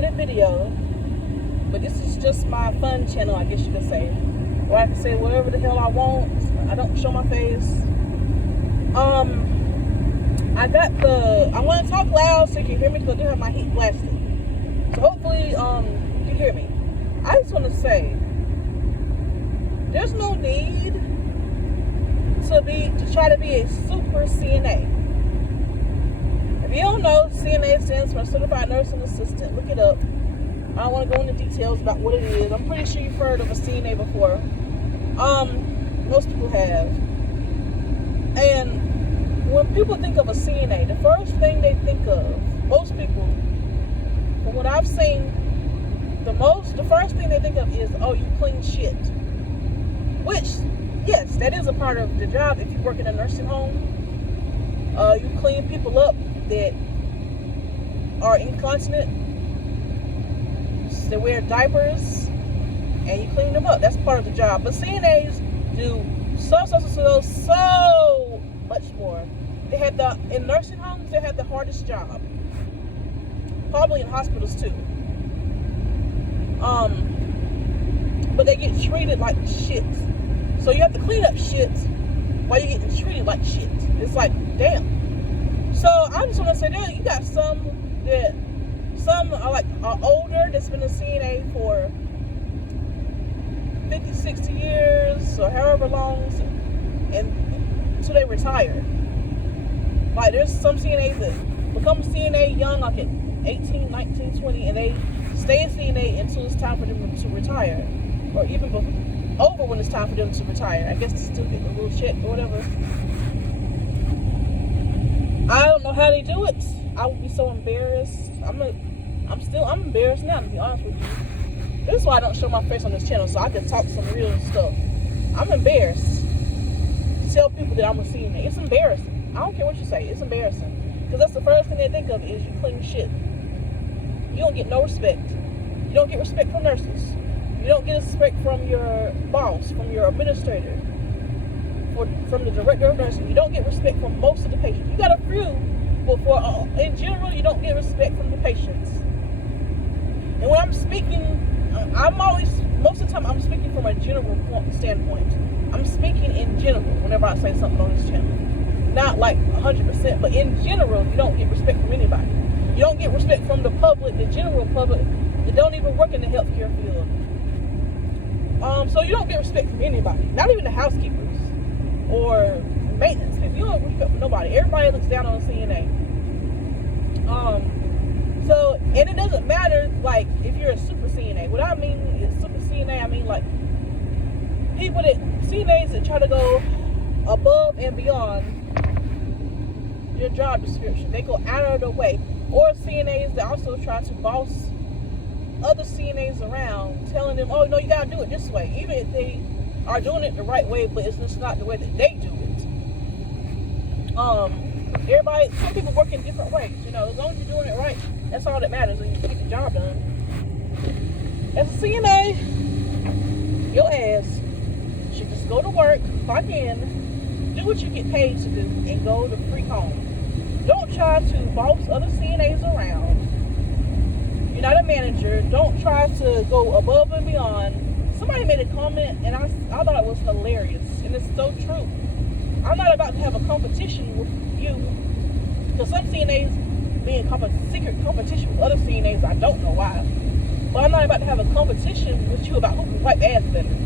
made a video, but this is just my fun channel, I guess you could say, where I can say whatever the hell I want. I don't show my face. I want to talk loud so you can hear me because I do have my heat blasted. So hopefully, you can hear me. I just want to say, there's no need to try to be a super CNA. If you don't know, CNA stands for Certified Nursing Assistant. Look it up. I don't want to go into details about what it is. I'm pretty sure you've heard of a CNA before. Most people have. And when people think of a CNA, the first thing they think of, most people, from what I've seen, the first thing they think of is, oh, you clean shit. Which, yes, that is a part of the job if you work in a nursing home. You clean people up that are incontinent, they wear diapers, and you clean them up. That's part of the job. But CNAs do so much more. In nursing homes, they have the hardest job. Probably in hospitals too. But they get treated like shit. So you have to clean up shit while you're getting treated like shit. It's like, damn. So I just want to say that you got some are older that's been a CNA for 50, 60 years or however long, and until they retire. Like there's some CNAs that become a CNA young, like at 18, 19, 20, and they stay a CNA until it's time for them to retire, or even over when it's time for them to retire. I guess to still get the little check or whatever. I don't know how they do it. I would be so embarrassed. I'm embarrassed now, to be honest with you. This is why I don't show my face on this channel, so I can talk some real stuff. I'm embarrassed to tell people that I'm a CNA. It's embarrassing. I don't care what you say. It's embarrassing. Because that's the first thing they think of is you clean shit. You don't get no respect. You don't get respect from nurses. You don't get respect from your boss, from your administrator, from the director of nursing. You don't get respect from most of the patients. You got a few, but in general, you don't get respect from the patients. And when I'm speaking, most of the time, I'm speaking from a general standpoint. I'm speaking in general whenever I say something on this channel. Not like 100%, but in general, you don't get respect from anybody. You don't get respect from the public, the general public, that don't even work in the healthcare field. So you don't get respect from anybody, not even the housekeepers or maintenance people. You don't get respect from nobody. Everybody looks down on a CNA. And it doesn't matter, like, if you're a super CNA. What I mean is super CNA, I mean, like, CNAs that try to go above and beyond your job description. They go out of their way. Or CNAs that also try to boss other CNAs around, telling them, oh, no, you gotta do it this way. Even if they are doing it the right way, but it's just not the way that they do it. Some people work in different ways. You know, as long as you're doing it right, that's all that matters, and you get the job done. As a CNA, your ass should just go to work, clock in, do what you get paid to do, and go to free home. Don't try to boss other CNAs around. You're not a manager. Don't try to go above and beyond. Somebody made a comment, and I thought it was hilarious, and it's so true. I'm not about to have a competition with you, because some CNAs be in secret competition with other CNAs. I don't know why, but I'm not about to have a competition with you about who can wipe ass better.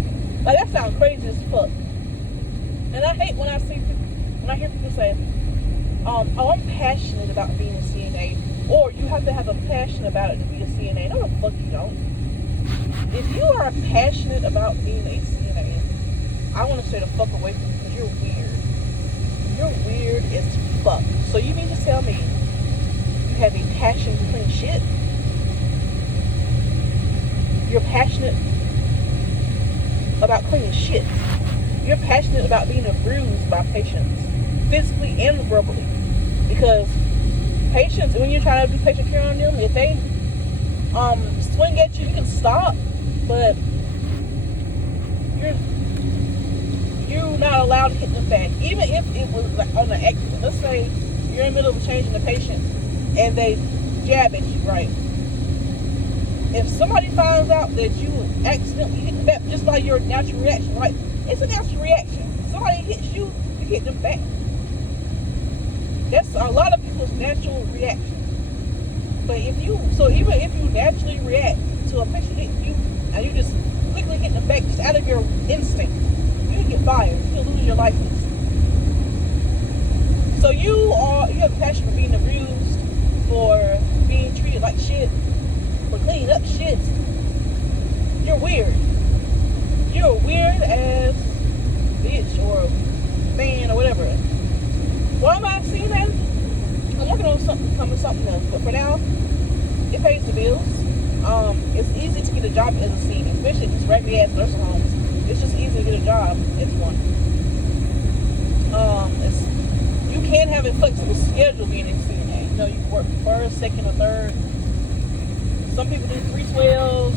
Like, that sounds crazy as fuck. And I hate when I hear people say, oh, I'm passionate about being a CNA, or you have to have a passion about it to be a CNA. No, the fuck you don't. If you are passionate about being a CNA, I want to stay the fuck away from you because you're weird. You're weird as fuck. So you mean to tell me you have a passion to clean shit? You're passionate about cleaning shit. You're passionate about being abused by patients, physically and verbally. Because patients, when you're trying to do patient care on them, if they swing at you, you can stop, but you're not allowed to hit them back. Even if it was like on an accident. Let's say you're in the middle of changing the patient and they jab at you, right? if somebody finds out that you accidentally hit them back just by your natural reaction, right? It's a natural reaction. Somebody hits you, you hit them back. That's a lot of people's natural reaction. But even if you naturally react to a patient hitting you, and you just quickly hit them back just out of your instinct, you can get fired. You can lose your license. So you have a passion for being abused, for being treated like shit, for cleaning up shit. You're weird. You're a weird ass bitch or man or whatever. Why am I seeing that? I'm working on something else, but for now, it pays the bills. It's easy to get a job as a CNA, especially at these raggedy ass nursing homes. It's just easy to get a job as one. You can have a flexible schedule being a CNA. You know, you can work first, second, or third. Some people do 3/12s.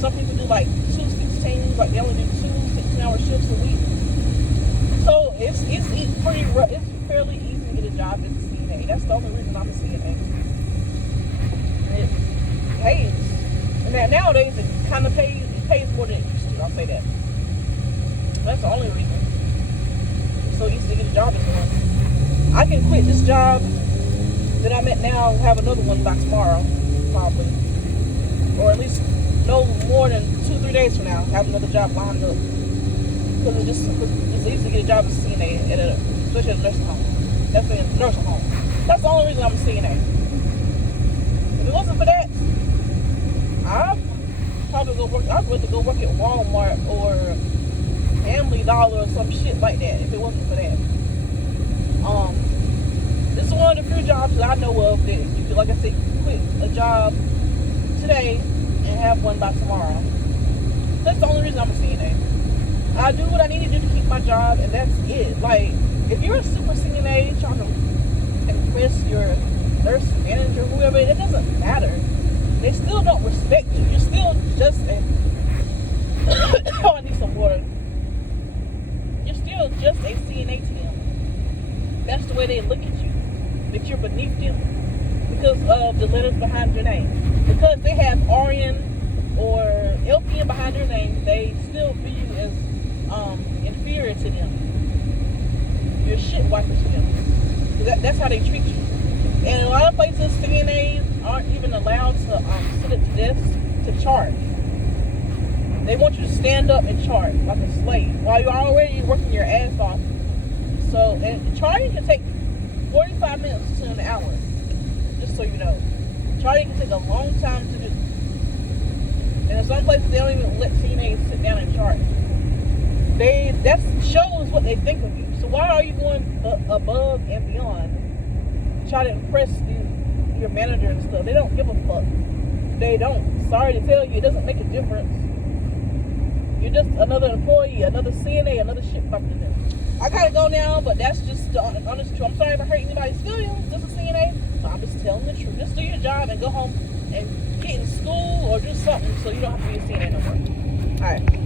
Some people do like 2 16s, like they only do 2 16-hour shifts a week. So it's fairly easy to get a job as a CNA. That's the only reason I'm a CNA. And it pays. And nowadays it kind of pays. It pays more than it used to. I'll say that. That's the only reason. It's so easy to get a job as one. I can quit this job that I'm at now and have another one by tomorrow, probably, or at least no more than 2-3 days from now. Have another job lined up because it's easy to get a job as a CNA especially at a nursing home. Definitely in a nursing home. That's the only reason I'm a CNA. If it wasn't for that, I'd probably I'd rather go work at Walmart or Family Dollar or some shit like that if it wasn't for that. This is one of the few jobs that I know of that you could, like I said, you can quit a job today and have one by tomorrow. That's the only reason I'm a CNA. I do what I need to do to keep my job, and that's it. Like, if you're a super CNA trying to impress your nurse manager, whoever, it doesn't matter. They still don't respect you. You're still just a oh, I need some water. You're still just a CNA to them. That's the way they look at you. That you're beneath them because of the letters behind your name. Because they have RN or LPN behind their name, they still view you as inferior to them. You're shit wipers to them. That's how they treat you. And a lot of places, CNAs aren't even allowed to sit at the desk to chart. They want you to stand up and chart like a slave while you're already working your ass off. So, and charting can take 45 minutes to an hour, just so you know. Charting can take a long time to do. And in some places, they don't even let CNAs sit down and chart. That shows what they think of you. So why are you going above and beyond to try to impress your manager and stuff? They don't give a fuck. They don't. Sorry to tell you, it doesn't make a difference. You're just another employee, another CNA, another shit fucker to them. I gotta go now, but that's just the honest truth. I'm sorry if I hurt anybody's feelings. This is CNA, but I'm just telling the truth. Just do your job and go home and get in school or do something so you don't have to be a CNA no more. All right.